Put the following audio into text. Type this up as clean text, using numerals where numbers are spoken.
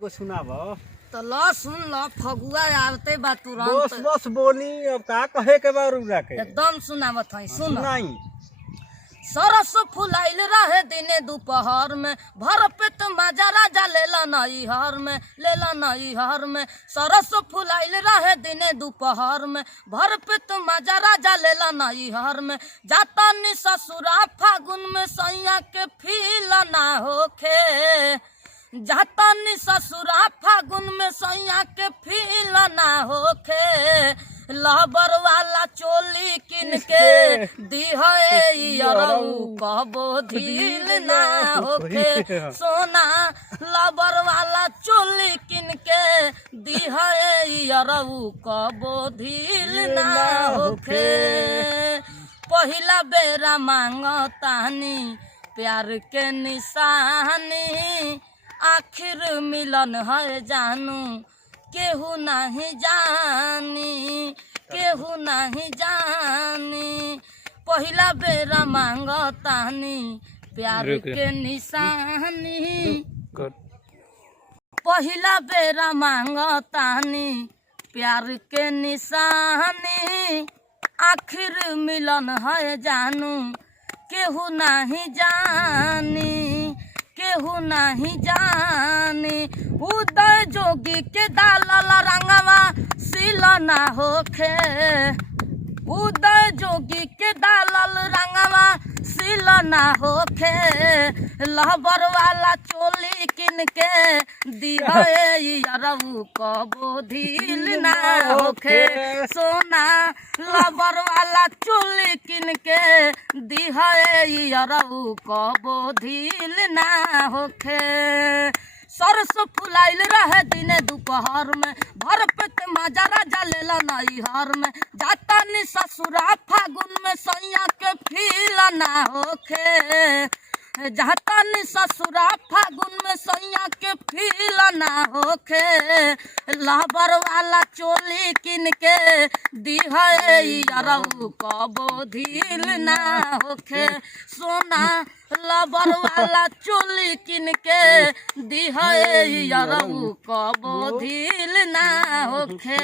को सुनाब तो ल सुन ल फगुआ आवते बा तुरंत। बस बस बोली अब का कहे के बा रुला के एकदम सुनावत है सुन। सुनाई। सरस फुलाइल रहे दिने दोपहर में, भर पेट मजा राजा लेला नैहर में, लेला नैहर में। सरस फुलाइल रहे दिने दोपहर में, भर पेट मजा राजा लेला नैहर में। जाता नि ससुरा फागुन में सैया के फील ना होखे, जाता नि ससुरा फागुन में सैया के फील ना होखे। लहबर वाला चोली किन के दिहरऊ कबो ढील ना होखे। सोना लहबर वाला चोली किन के दिहरऊ कबो ढील ना होखे। पहिला बेरा मांगतानी प्यार के निशानी, आखिर मिलन है जानू केहू नहीं जानी, केहू नहीं जानी। पहिला बेरा मांगतानी प्यार के निशानी, पहिला बेरा मांगतानी प्यार के निशानी, आखिर मिलन है जानू केहू नहीं जानी, केहू नहीं जानी। उदय जोगी के दालल रंगवा सिल ना होखे, उदय जोगी के दालल रंगवा सिल ना होखे। लहबर वाला चोली किन के दिहरऊ कबो ढील ना होखे। सोना लहबर वाला चोली किन के दिहरऊ कबो ढील ना होखे। सरस फुलाइल रहे दिने दोपहर में, भर पेट मजा राजा लेला नैहर में। जाता नि ससुरा फागुन में सैया के फील ना होखे, जाता नि ससुरा फागुन में सैया के फील ना होखे। लहबर वाला चोली किन के दिहरऊ कबो ढील ना होखे। सोना लहबर वाला चोली किन के दिहरऊ कबो ढील ना होखे।